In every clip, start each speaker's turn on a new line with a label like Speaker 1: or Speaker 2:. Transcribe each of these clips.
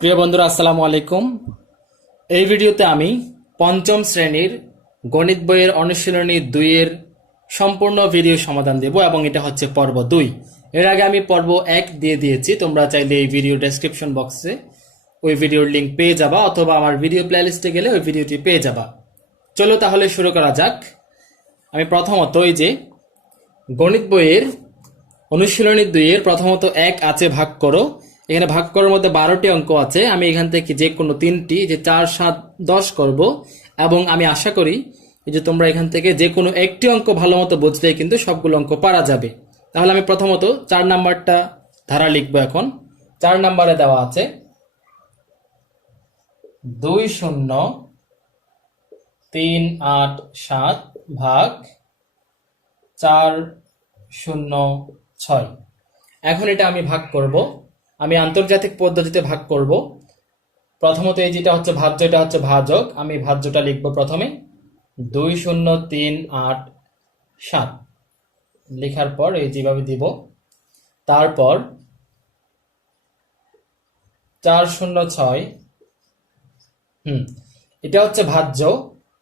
Speaker 1: প্রিয় বন্ধুরা, আসসালামু আলাইকুম। এই ভিডিওতে আমি পঞ্চম শ্রেণির গণিত বইয়ের অনুশীলনী দুইয়ের সম্পূর্ণ ভিডিও সমাধান দেব এবং এটা হচ্ছে পর্ব দুই। এর আগে আমি পর্ব এক দিয়ে দিয়েছি, তোমরা চাইলে এই ভিডিও ডেসক্রিপশন বক্সে ওই ভিডিওর লিঙ্ক পেয়ে যাবা, অথবা আমার ভিডিও প্লেলিস্টে গেলে ওই ভিডিওটি পেয়ে যাবা। চলো তাহলে শুরু করা যাক। আমি প্রথমত এই যে গণিত বইয়ের অনুশীলনী দুইয়ের প্রথমত এক আছে ভাগ করো। এখানে ভাগ করার মধ্যে বারোটি অঙ্ক আছে। আমি এখান থেকে যে কোনো তিনটি, যে চার, সাত, দশ করব। এবং আমি আশা করি যে তোমরা এখান থেকে যে কোনো একটি অঙ্ক ভালো মতো বুঝলেই কিন্তু সবগুলো অঙ্ক পারা যাবে। তাহলে আমি প্রথমত চার নাম্বারটা ধারা লিখব এখন। চার নাম্বারে দেওয়া আছে, দুই শূন্য, তিন, আট, সাত ভাগ চার, শূন্য, ছয়। এখন এটা আমি ভাগ করব। আমি আন্তর্জাতিক পদ্ধতিতে ভাগ করব। প্রথমত এই যেটা হচ্ছে ভাজ্য এটা হচ্ছে ভাজক, আমি ভাজ্যটা লিখব প্রথমে। দুই শূন্য তিন আট সাত। লেখার পর এই যেভাবে দিব। তারপর চার শূন্য ছয়। হুম, এটা হচ্ছে ভাজ্য।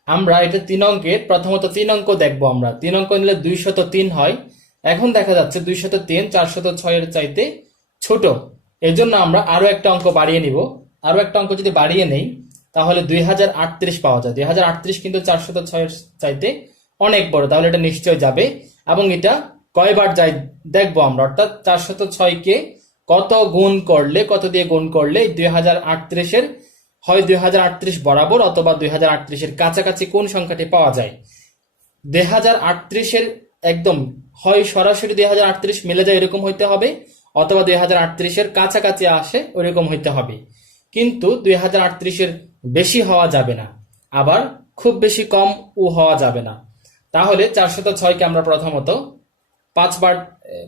Speaker 1: আমরা এটা তিন অঙ্কের প্রথমত তিন অঙ্ক দেখব আমরা। তিন অঙ্ক নিলে দুইশত তিন হয়। এখন দেখা যাচ্ছে দুইশত তিন, চারশত ছয়ের চাইতে ছোট। এই জন্য আমরা আরও একটা অঙ্ক বাড়িয়ে নিব। আরও একটা অঙ্ক যদি বাড়িয়ে নেই, তাহলে দুই হাজার আটত্রিশ পাওয়া যায়। দুই হাজার আটত্রিশ কিন্তু চারশত ছয়ের চাইতে অনেক বড়, তাহলে এটা নিশ্চয় যাবে। এবং এটা কয়বার যাই দেখব আমরা, অর্থাৎ চারশত ছয়কে কত গুণ করলে, কত দিয়ে গুণ করলে দুই হাজার আটত্রিশের হয় দুই হাজার আটত্রিশ বরাবর অথবা দুই হাজার আটত্রিশের কাছাকাছি কোন সংখ্যাটি পাওয়া যায়? দুই হাজার আটত্রিশের একদম হয় সরাসরি দুই হাজার আটত্রিশ মিলে যায় এরকম হইতে হবে। অথবা দুই হাজার আটত্রিশের কাছাকাছি আসে ওইরকম হইতে হবে। কিন্তু দুই হাজার আটত্রিশের বেশি হওয়া যাবে না। আবার খুব বেশি কম ও হওয়া যাবে না। তাহলে চারশত ছয়কে আমরা প্রথমত পাঁচবার,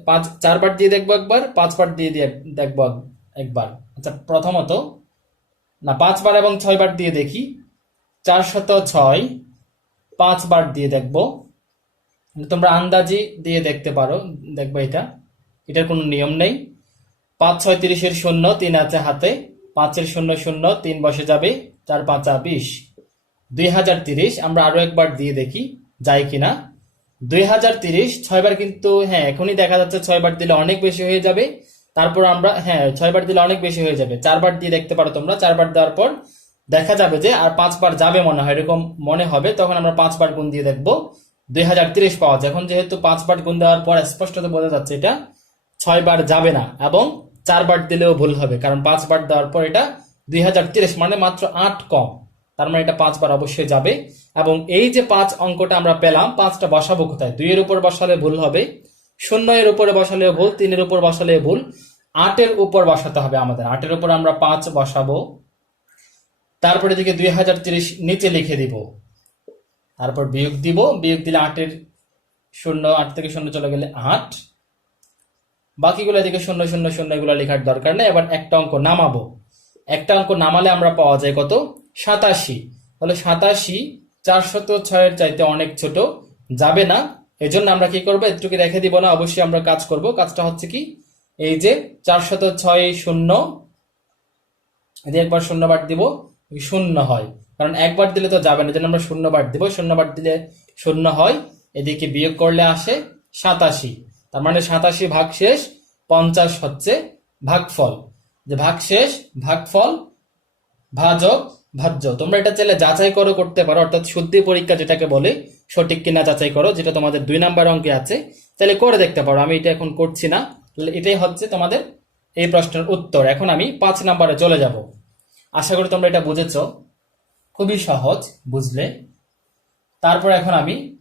Speaker 1: পাঁচ, চারবার দিয়ে দেখব একবার, পাঁচবার দিয়ে দিয়ে দেখব একবার। আচ্ছা প্রথমত, না, পাঁচবার এবং ছয়বার দিয়ে দেখি। চারশত ছয়, পাঁচবার দিয়ে দেখব। তোমরা আন্দাজি দিয়ে দেখতে পারো, দেখব এটা। এটার কোনো নিয়ম নেই। পাঁচ ছয় তিরিশের শূন্য, তিন আছে হাতে। পাঁচের শূন্য শূন্য, তিন বসে যাবে। চার, পাঁচা বিশ। দুই হাজার তিরিশ, আমরা আরও একবার দিয়ে দেখি, যায় কিনা। দুই হাজার তিরিশ, ছয়বার কিন্তু হ্যাঁ এখনই দেখা যাচ্ছে ছয়বার দিলে অনেক বেশি হয়ে যাবে। তারপর আমরা হ্যাঁ ছয়বার দিলে অনেক বেশি হয়ে যাবে। চারবার দিয়ে দেখতে পারো তোমরা। চারবার দেওয়ার পর দেখা যাবে যে আর পাঁচবার যাবে মনে হয়, এরকম মনে হবে। তখন আমরা পাঁচবার গুণ দিয়ে দেখব। দুই হাজার তিরিশ পাওয়া যায়। এখন যেহেতু পাঁচবার গুণ দেওয়ার পর স্পষ্টত বোঝা যাচ্ছে এটা। ছয়বার যাবে না এবং চারবার দিলেও ভুল হবে। কারণ পাঁচবার দেওয়ার পর এটা দুই মানে মাত্র আট কম। তার মানে এটা পাঁচবার অবশ্যই যাবে। এবং এই যে পাঁচ অঙ্কটা আমরা পেলাম, পাঁচটা বসাবো কোথায়? দুইয়ের উপর বসালে ভুল হবে শূন্য এর উপরে বসালে ভুল, তিনের উপর বসালে ভুল। আটের উপর বসাতে হবে আমাদের। আটের উপর আমরা পাঁচ বসাবো। তারপরে দিকে দুই হাজার তিরিশ নিচে লিখে দিব। তারপর বিয়োগ দিব। বিয়োগ দিলে আটের শূন্য, আট থেকে শূন্য চলে গেলে আট। বাকিগুলো থেকে শূন্য শূন্য শূন্য এগুলো লেখার দরকার নেই। এবার একটা অঙ্ক নামাবো। একটা অঙ্ক নামালে আমরা পাওয়া যায় কত? সাতাশি। তাহলে সাতাশি চারশত ছয়ের চাইতে অনেক ছোট যাবে না। এজন্য আমরা কি করব? এটুকু রেখে দিব না, অবশ্যই আমরা কাজ করব। কাজটা হচ্ছে কি? এই যে চারশত ছয় শূন্য। যদি একবার শূন্য বার দিব, শূন্য হয়। কারণ একবার দিলে তো যাবে না জন্য আমরা শূন্য বার দিব। শূন্য বার দিলে শূন্য হয়। এদিকে বিয়োগ করলে আসে সাতাশি। তার মানে সাতাশি ভাগ শেষ, পঞ্চাশ হচ্ছে ভাগফল। যে ভাগ শেষ, ভাগফল, ভাজক, ভাজ্য। তোমরা এটা চাইলে যাচাই করো করতে পারো, অর্থাৎ শুদ্ধি পরীক্ষা যেটাকে বলে, সঠিক কিনা যাচাই করো, যেটা তোমাদের দুই নাম্বার অঙ্কে আছে। তাহলে করে দেখতে পারো, আমি এটা এখন করছি না। তাহলে এটাই হচ্ছে তোমাদের এই প্রশ্নের উত্তর। এখন আমি পাঁচ নাম্বারে চলে যাব। আশা করি তোমরা এটা বুঝেছ। খুবই সহজ, বুঝলে। তারপর এখন আমি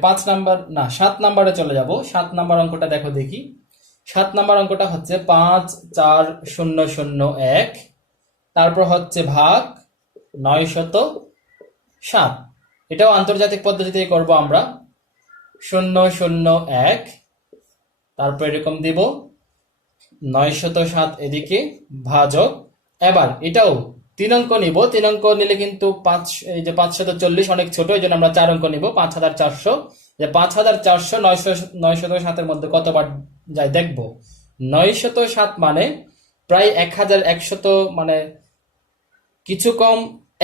Speaker 1: পাঁচ নাম্বার, না, সাত নাম্বারে চলে যাব। সাত নাম্বার অঙ্কটা দেখো দেখি। সাত নাম্বার অঙ্কটা হচ্ছে পাঁচ, চার, শূন্য শূন্য, এক। তারপর হচ্ছে ভাগ নয় শত সাত। এটাও আন্তর্জাতিক পদ্ধতিতেই করব আমরা। শূন্য শূন্য, এক। তারপর এরকম দিব। নয় শত সাত এদিকে ভাজক। এবার এটাও তিন অঙ্ক নিব, তিন অঙ্ক নিলে কিন্তু পাঁচ, এই যে পাঁচশত চল্লিশ অনেক ছোট, এই জন্য আমরা চার অঙ্ক নিব, পাঁচ হাজার চারশো। যে পাঁচ হাজার চারশো নয়শো, নয়শত সাতের মধ্যে কতবার যায় দেখব। নয়শত সাত মানে প্রায় এক হাজার একশত মানে কিছু কম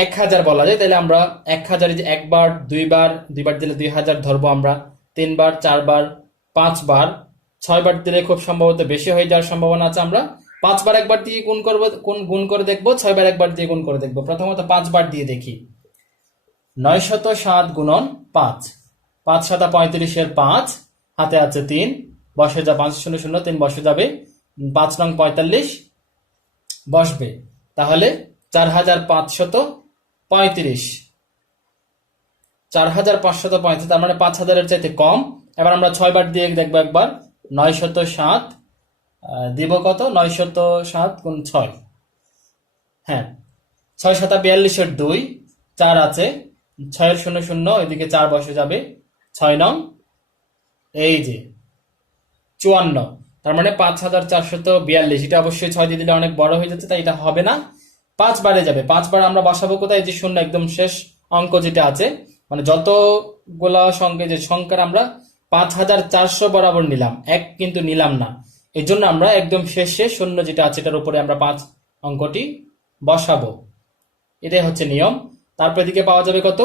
Speaker 1: এক হাজার বলা যায়। তাহলে আমরা এক হাজার যে একবার, দুইবার দুইবার দিলে দুই হাজার ধরবো আমরা। তিনবার, চারবার, পাঁচবার। ছয়বার দিলে খুব সম্ভবত বেশি হয়ে যাওয়ার সম্ভাবনা আছে আমরা। পাঁচবার একবার দিয়ে গুণ করব কোন গুণ করে দেখব, ছয়বার একবার দিয়ে গুণ করে দেখব। প্রথমত পাঁচবার দিয়ে দেখি। নয় শত সাত গুণন পাঁচ। পাঁচ সাতা পঁয়ত্রিশের পাঁচ, হাতে আছে তিন। বসে যা পাঁচ শূন্য শূন্য, তিন বসে যাবে পাঁচ নং পঁয়তাল্লিশ। বসবে। তাহলে চার হাজার পাঁচশত পঁয়ত্রিশ। চার হাজার পাঁচশত পঁয়ত্রিশ, তার মানে পাঁচ হাজারের চাইতে কম। এবার আমরা ছয় বার দিয়ে দেখব একবার। নয় শত সাত দিব কত? নয় শত সাত গুণ ছয়। হ্যাঁ ছয় সাতা বিয়াল্লিশের দুই, চার আছে। ছয়ের শূন্য শূন্য, ওইদিকে চার বসে যাবে। ছয় নং, এই যে, চুয়ান্ন। তার মানে পাঁচ হাজার চারশত বিয়াল্লিশ। এটা অবশ্যই ছয় দিয়ে দিলে অনেক বড় হয়ে যাচ্ছে, তাই এটা হবে না। পাঁচ বারে যাবে। পাঁচবার আমরা বসাবো কোথায়? যে শূন্য, একদম শেষ অঙ্ক যেটা আছে। মানে যতগুলা সঙ্গে যে সংখ্যার আমরা পাঁচ হাজার চারশো বরাবর নিলাম, এক কিন্তু নিলাম না। এই জন্য আমরা একদম শেষে শূন্য যেটা আছে এটার উপরে আমরা পাঁচ অঙ্কটি বসাবো। এটাই হচ্ছে নিয়ম। তারপর এদিকে পাওয়া যাবে কত?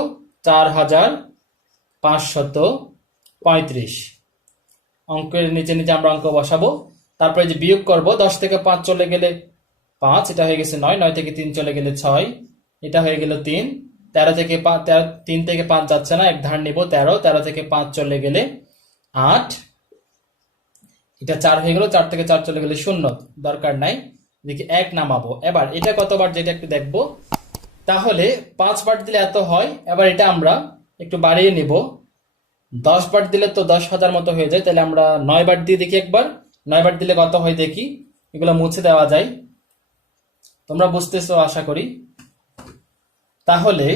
Speaker 1: চার হাজার পাঁচশত পঁয়ত্রিশ। অঙ্কের নিচে নিচে আমরা অঙ্ক বসাবো। তারপরে যে বিয়োগ করব, দশ থেকে পাঁচ চলে গেলে পাঁচ, এটা হয়ে গেছে নয় নয় থেকে তিন চলে গেলে ছয়, এটা হয়ে গেল তিন। তেরো থেকে পাঁচ তিন থেকে পাঁচ যাচ্ছে না, এক ধার নিব তেরো তেরো থেকে পাঁচ চলে গেলে আট। এটা চার হয়ে গেল, চার থেকে চার চলে গেলে শূন্য, দরকার নাই। এদিকে এক নামাবো। এবার এটা কতবার যেটা একটু দেখব। তাহলে পাঁচ বার দিলে এত হয়, এবার এটা আমরা একটু বাড়িয়ে নিব। দশ বার দিলে তো দশ হাজার মতো হয়ে যায়, তাহলে আমরা নয় বার দিয়ে দেখি একবার। নয় বার দিলে কত হয় দেখি, এগুলো মুছে দেওয়া যায়। তোমরা বুঝতেছো, আশা করি। তাহলে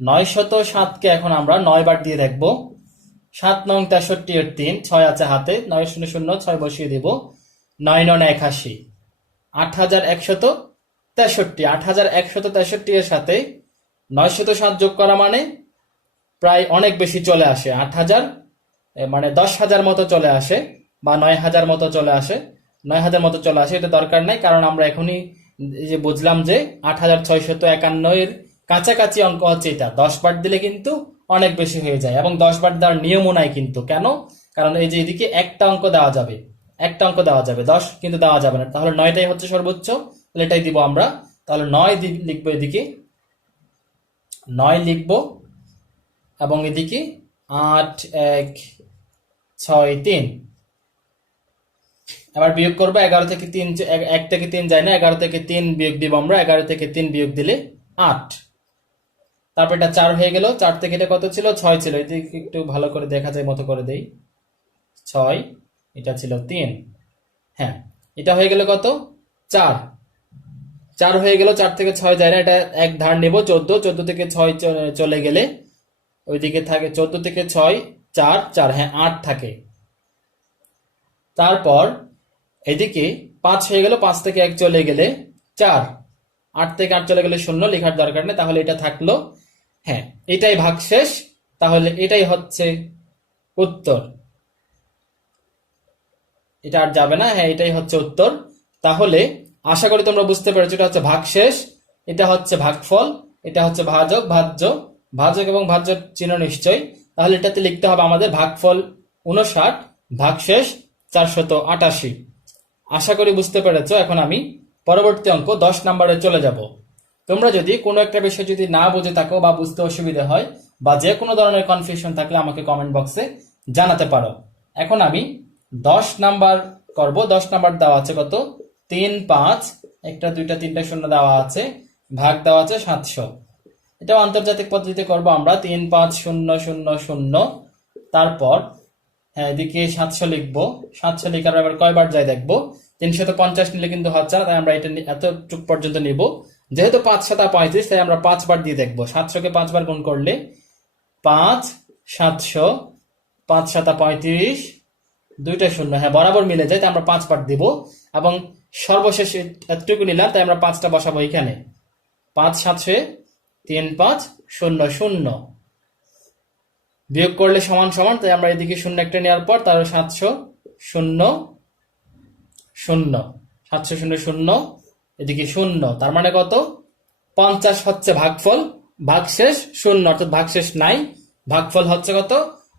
Speaker 1: নয় শত সাতকে এখন আমরা নয় বার দিয়ে দেখব। সাত নং তেষট্টি এর তিন, ছয় আছে হাতে, নয় শূন্য শূন্য, ছয় বসিয়ে দিব, নয় নন একাশি। আট হাজার একশত তেষট্টি, আট হাজার একশত তেষট্টি এর সাথে নয়শত সাত যোগ করা মানে প্রায় অনেক বেশি চলে আসে। আট হাজার মানে দশ হাজার মতো চলে আসে বা নয় হাজার মতো চলে আসে। নয় হাজার মতো চলে আসে, এটা দরকার নাই, কারণ আমরা এখনই যে বুঝলাম যে আট হাজার ছয়শত একান্ন এর কাছাকাছি অঙ্ক হচ্ছে এটা। দশ বার দিলে কিন্তু অনেক বেশি হয়ে যায় এবং দশ বার দেওয়ার নিয়মও নাই কিন্তু। কেন? কারণ এই যে এদিকে একটা অঙ্ক দেওয়া যাবে, একটা অঙ্ক দেওয়া যাবে, দশ কিন্তু দেওয়া যাবে না। তাহলে নয়টাই হচ্ছে সর্বোচ্চ, তাহলে এটাই দিব আমরা। তাহলে নয় লিখব এদিকে, নয় লিখব এবং এদিকে আট, এক, ছয়, তিন। এবার বিয়োগ করব, এগারো থেকে তিন এক থেকে তিন যায় না, এগারো থেকে তিন বিয়োগ দিব আমরা, এগারো থেকে তিন বিয়োগ দিলে আট। তারপর এটা চার হয়ে গেল, চার থেকে এটা কত ছিল? ছয় ছিল। এদিকে একটু ভালো করে দেখা যায়, মতো করে দেই। ছয়, এটা ছিল তিন। হ্যাঁ এটা হয়ে গেল কত? চার। চার হয়ে গেল, চার থেকে ছয় যায় না, এটা এক ধার নেব, চোদ্দ। চোদ্দ থেকে ছয় চলে গেলে ওইদিকে থাকে চোদ্দ থেকে ছয়, চার চার। হ্যাঁ আট থাকে। তারপর এদিকে পাঁচ হয়ে গেল, পাঁচ থেকে এক চলে গেলে চার। আট থেকে আট চলে গেলে শূন্য, লেখার দরকার নেই, তাহলে এটা থাকল হ্যাঁ এটাই ভাগশেষ তাহলে এটাই হচ্ছে উত্তর। এটা আর যাবে না হ্যাঁ এটাই হচ্ছে উত্তর। তাহলে আশা করি তোমরা বুঝতে পেরেছ, এটা হচ্ছে ভাগশেষ এটা হচ্ছে ভাগফল, এটা হচ্ছে ভাজক, ভাজ্য, ভাজক এবং ভাজ্য চিহ্ন নিশ্চয় তাহলে এটাতে লিখতে হবে আমাদের ভাগফল উনষাট ভাগশেষ চারশত আটাশি। আশা করি বুঝতে পেরেছ, এখন আমি পরবর্তী অঙ্ক দশ নম্বরে চলে যাব। তোমরা যদি কোনো একটা বিষয় যদি না বুঝে থাকো বা বুঝতে অসুবিধা হয় বা যে কোনো ধরনের কনফিউশন থাকলে আমাকে কমেন্ট বক্সে জানাতে পারো। এখন আমি দশ নাম্বার করব। দশ নাম্বার দেওয়া আছে কত? তিন, পাঁচ, একটা, দুইটা, তিনটা, শূন্য দেওয়া আছে, ভাগ দেওয়া আছে সাতশো। এটা আন্তর্জাতিক পদ্ধতিতে করব আমরা। তিন, পাঁচ, শূন্য শূন্য শূন্য। তারপর হ্যাঁ এদিকে সাতশো লিখব। সাতশো লিখার এবার কয়বার যায় দেখব? তিনশত পঞ্চাশ নিলে কিন্তু হচ্ছে না, তাই আমরা এটা এতটুক পর্যন্ত নিব। যেহেতু পাঁচ সাতা পঁয়ত্রিশ, তাই আমরা পাঁচবার দিয়ে দেখব। সাতশোকে পাঁচবার গুণ করলে পাঁচ, সাতশো, পাঁচ সাতা পঁয়ত্রিশ, দুইটা শূন্য। হ্যাঁ বরাবর মিলে যায়, তাই আমরা পাঁচবার দিব। এবং সর্বশেষ এতটুকু নিলাম, তাই আমরা পাঁচটা বসাবো এখানে। পাঁচ, সাতশো, তিন, পাঁচ, শূন্য শূন্য। বিয়োগ করলে সমান সমান, তাই আমরা এদিকে শূন্য একটা নেওয়ার পর তার সাতশো, শূন্য শূন্য। সাতশো, শূন্য শূন্য এদিকে শূন্য, তার মানে কত? পঞ্চাশ হচ্ছে ভাগফল, ভাগশেষ শূন্য, অর্থাৎ ভাগশেষ নাই। ভাগফল হচ্ছে কত?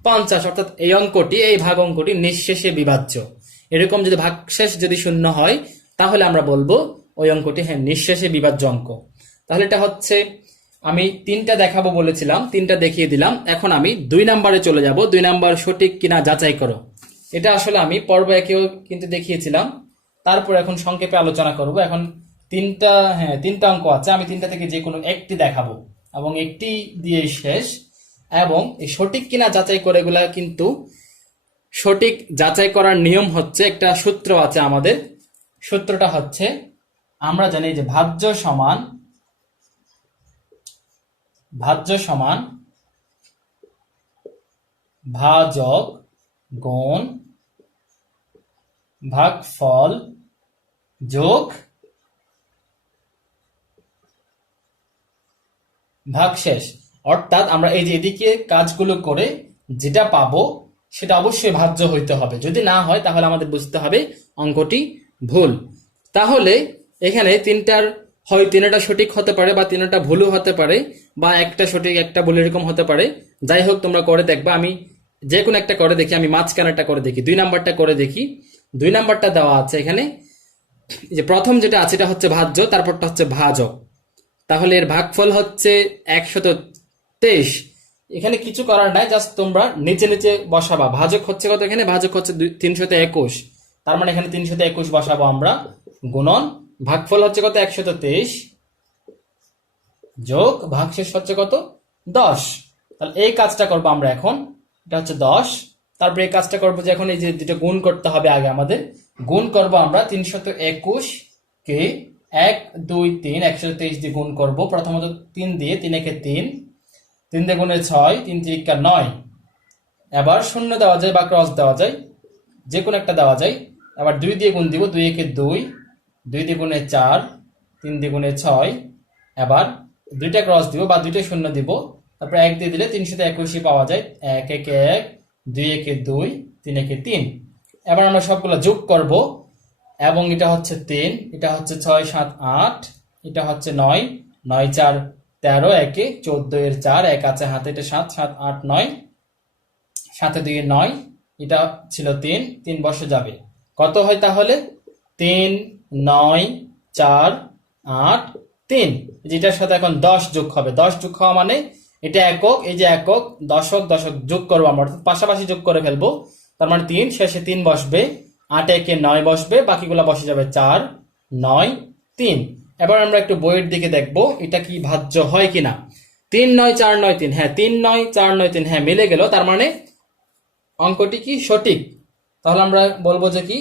Speaker 1: পঞ্চাশ, অর্থাৎ এই অঙ্কটি, এই ভাগ অঙ্কটি নিঃশেষে বিভাজ্য। এরকম যদি ভাগশেষ যদি শূন্য হয়, তাহলে আমরা বলব ওই অঙ্কটি হ্যাঁ নিঃশেষে বিভাজ্য অঙ্ক। তাহলে এটা হচ্ছে, আমি তিনটা দেখাবো বলেছিলাম, তিনটা দেখিয়ে দিলাম। এখন আমি দুই নাম্বারে চলে যাব। দুই নাম্বার সঠিক কিনা যাচাই করো। এটা আসলে আমি পর্ব একেও কিন্তু দেখিয়েছিলাম। তারপর এখন সংক্ষেপে আলোচনা করব। এখন তিনটা হ্যাঁ তিনটা অঙ্ক আছে। আমি তিনটা থেকে যে কোনো একটি দেখাবো। এবং একটি দিয়ে শেষ। এবং এই সঠিক কিনা যাচাই করে এগুলা কিন্তু সঠিক যাচাই করার নিয়ম হচ্ছে, একটা সূত্র আছে আমাদের। সূত্রটা হচ্ছে, আমরা জানি যে ভাজ্য সমান ভাজ্য সমান ভাজক গুণ ভাগফল যোগ ভাগশেষ অর্থাৎ আমরা এই যে এদিকে কাজগুলো করে যেটা পাবো, সেটা অবশ্যই ভাজ্য হইতে হবে। যদি না হয়, তাহলে আমাদের বুঝতে হবে অঙ্কটি ভুল। তাহলে এখানে তিনটার হয়, তিনটা সঠিক হতে পারে বা তিনটা ভুলও হতে পারে বা একটা সঠিক, একটা ভুল এরকম হতে পারে। যাই হোক, তোমরা করে দেখবা। আমি যে কোনো একটা করে দেখি, আমি মাঝখানেরটা করে দেখি। দুই নাম্বারটা করে দেখি। দুই নাম্বারটা দেওয়া আছে এখানে। যে প্রথম যেটা আছে, এটা হচ্ছে ভাজ্য, তারপরটা হচ্ছে ভাজক। তাহলে এর ভাগফল হচ্ছে একশত তেইশ। এখানে কিছু করার নাই জাস্ট তোমরা নিচে নিচে বসাবা। ভাজক হচ্ছে কত এখানে? ভাজক হচ্ছে তিনশত একুশ। তার মানে এখানে তিনশত একুশ বসাবো আমরা। গুণন, ভাগফল হচ্ছে কত? একশত তেইশ। যোগ, ভাগশেষ হচ্ছে কত? দশ। তাহলে এই কাজটা করব আমরা এখন। এটা হচ্ছে দশ। তারপরে এই কাজটা করব যে এখন এই যে দুটো গুণ করতে হবে আগে আমাদের। গুণ করব আমরা তিনশত একুশ কে এক, দুই, তিন একশো তেইশ দিয়ে গুণ করব। প্রথমত তিন দিয়ে তিন একে তিন। তিন দিয়ে গুণে ছয়, তিন তিরিকা নয়। এবার শূন্য দেওয়া যায় বা ক্রস দেওয়া যায়, যে কোনো একটা দেওয়া যায়। আবার দুই দিয়ে গুণ দিব, দুই একে দুই দুই দ্বিগুণে চার, তিন দ্বিগুণে ছয়। এবার দুইটা ক্রস দিব বা দুইটা শূন্য দিব, তারপর এক দিয়ে দিলে তিনশো একুশই পাওয়া যায়। এক, একে এক, দুই একে দুই, তিন একে তিন। এবার আমরা সবগুলো যোগ করব। এবং এটা হচ্ছে তিন, এটা হচ্ছে ছয়, সাত, আট, এটা হচ্ছে নয় নয়, চার, তেরো, একে চোদ্দ এর চার, এক আছে হাতে, এটা সাত সাত, আট, নয় সাথে দুই নয়, এটা ছিল তিন তিন বসে যাবে। কত হয় তাহলে? তিন, নয়, চার, আট, তিন। যেটার সাথে এখন দশ যোগ হবে। দশ যোগ হওয়া মানে এটা একক, এই যে একক, দশক দশক যোগ করব আমরা, অর্থাৎ পাশাপাশি যোগ করে ফেলব। তার মানে তিন, শেষে তিন বসবে। আট, একে নয় বসবে, বাকিগুলো বসে যাবে চার, নয়, তিন। এবার আমরা একটু বইয়ের দিকে দেখব, এটা কি ভাজ্য হয় কিনা। তিন, নয়, চার, নয়, তিন হ্যাঁ তিন, নয়, চার, নয়, তিন হ্যাঁ মিলে গেল, তার মানে অঙ্কটি কি সঠিক? তাহলে আমরা বলব যে কি?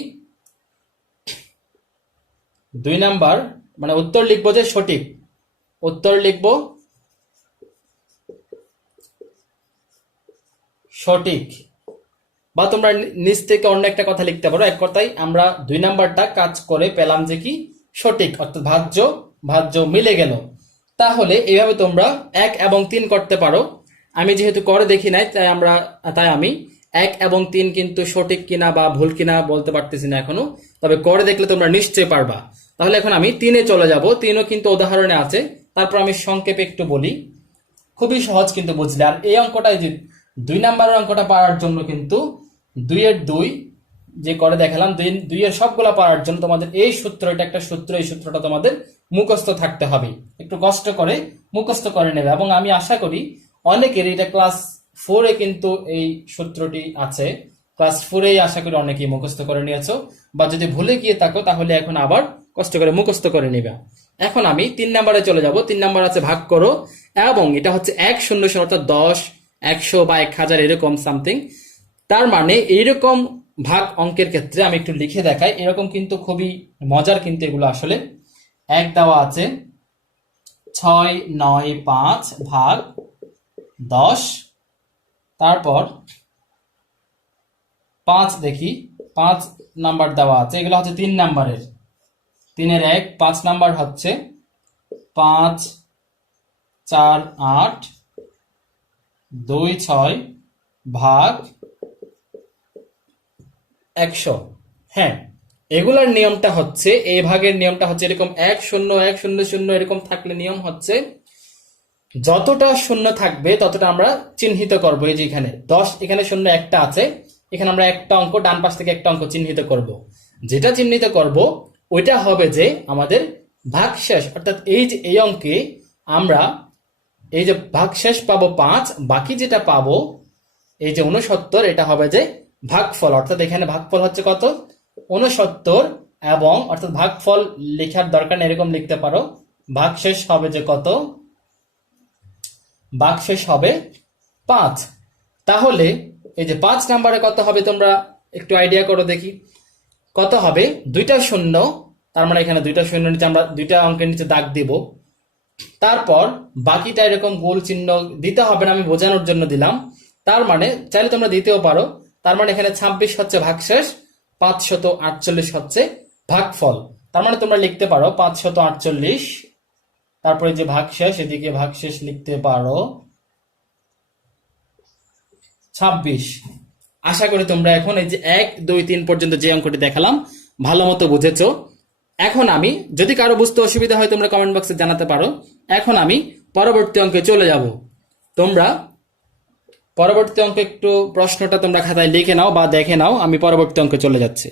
Speaker 1: দুই নাম্বার মানে উত্তর লিখব যে সঠিক। উত্তর লিখব সঠিক। বা তোমরা নিচ থেকে অন্য একটা কথা লিখতে পারো। এক কথায় আমরা দুই নাম্বারটা কাজ করে পেলাম যে কি? সঠিক, অর্থাৎ ভাজ্য ভাজ্য মিলে গেল। তাহলে এইভাবে তোমরা এক এবং তিন করতে পারো। আমি যেহেতু করে দেখি নাই, তাই আমরা, তাই আমি এক এবং তিন কিন্তু সঠিক কিনা বা ভুল কিনা বলতে পারতেছি না এখনও। তবে করে দেখলে তোমরা নিশ্চয়ই পারবা। তাহলে এখন আমি তিনে চলে যাব। তিনও কিন্তু উদাহরণে আছে। তারপর আমি সংক্ষেপে একটু বলি। খুবই সহজ কিন্তু বুঝলে। আর এই অঙ্কটাই যে দুই নাম্বারের অঙ্কটা পারার জন্য কিন্তু দুইয়ের দুই যে করে দেখালাম, দুই দুইয়ের সবগুলা পারার জন্য তোমাদের এই সূত্র, এটা একটা সূত্র, এই সূত্রটা তোমাদের মুখস্থ থাকতে হবে। একটু কষ্ট করে মুখস্থ করে নেবে। এবং আমি আশা করি অনেকের এটা ক্লাস ফোরে কিন্তু এই সূত্রটি আছে। ক্লাস ফোরেই আশা করি অনেকেই মুখস্থ করে নিয়েছো। বা যদি ভুলে গিয়ে থাকো, তাহলে এখন আবার কষ্ট করে মুখস্থ করে নিবে। এখন আমি তিন নাম্বারে চলে যাব। তিন নাম্বার আছে ভাগ করো। এবং এটা হচ্ছে এক শূন্য শূন্য অর্থাৎ দশ, একশো বা এক হাজার এরকম সামথিং তার মানে এইরকম ভাগ অঙ্কের ক্ষেত্রে আমি একটু লিখে দেখাই। এরকম কিন্তু খুবই মজার কিন্তু এগুলো আসলে। এক দেওয়া আছে ছয়, নয়, পাঁচ ভাগ দশ। তারপর পাঁচ দেখি। পাঁচ নাম্বার দেওয়া আছে। এগুলো হচ্ছে তিন নাম্বারের। তিনের এক, পাঁচ নাম্বার হচ্ছে পাঁচ, চার, আট, দুই, ছয় ভাগ একশো। হ্যাঁ এগুলার নিয়মটা হচ্ছে এই ভাগের নিয়মটা হচ্ছে এরকম এক শূন্য এক শূন্য শূন্য এরকম থাকলে নিয়ম হচ্ছে, যতটা শূন্য থাকবে ততটা আমরা চিহ্নিত করব। এই যে এখানে, দশ, এখানে শূন্য একটা আছে, এখানে আমরা একটা অঙ্ক, ডান পাশ থেকে একটা অঙ্ক চিহ্নিত করব। যেটা চিহ্নিত করব, ওইটা হবে যে আমাদের ভাগশেষ, অর্থাৎ এই যে এই অঙ্কে আমরা এই যে ভাগশেষ পাবো পাঁচ, বাকি যেটা পাবো, এই যে উনসত্তর এটা হবে যে ভাগফল, অর্থাৎ এখানে ভাগফল হচ্ছে কত? উনসত্তর এবং অর্থাৎ ভাগফল লেখার দরকার নেই, এরকম লিখতে পারো। ভাগশেষ হবে যে কত? ভাগশেষ হবে পাঁচ। তাহলে এই যে পাঁচ নাম্বারে কত হবে তোমরা একটু আইডিয়া করো দেখি। কত হবে? দুইটা শূন্য, তার মানে এখানে দুইটা শূন্য নিচে আমরা দুইটা অঙ্কের নিচে দাগ দিব। তারপর বাকিটা এরকম গোল চিহ্ন দিতে হবে না, আমি বোঝানোর জন্য দিলাম। তার মানে চাইলে তোমরা দিতেও পারো। তার মানে এখানে ছাব্বিশ হচ্ছে ভাগশেষ, পাঁচশত আটচল্লিশ হচ্ছে ভাগফল। তার মানে তোমরা লিখতে পারো পাঁচশত আটচল্লিশ, তারপরে যে ভাগশেষ, এদিকে ভাগশেষ লিখতে পারো ছাব্বিশ। আশা করি তোমরা এখন এই যে এক, দুই, তিন পর্যন্ত যে অঙ্কটি দেখালাম, ভালো মতো বুঝেছ। এখন আমি, যদি কারও বুঝতে অসুবিধা হয় তোমরা কমেন্ট বক্সে জানাতে পারো। এখন আমি পরবর্তী অঙ্কে চলে যাব। তোমরা পরবর্তী অঙ্ক একটু প্রশ্নটা তোমরা খাতায় লিখে নাও বা দেখে নাও, আমি পরবর্তী অঙ্কে চলে যাচ্ছি।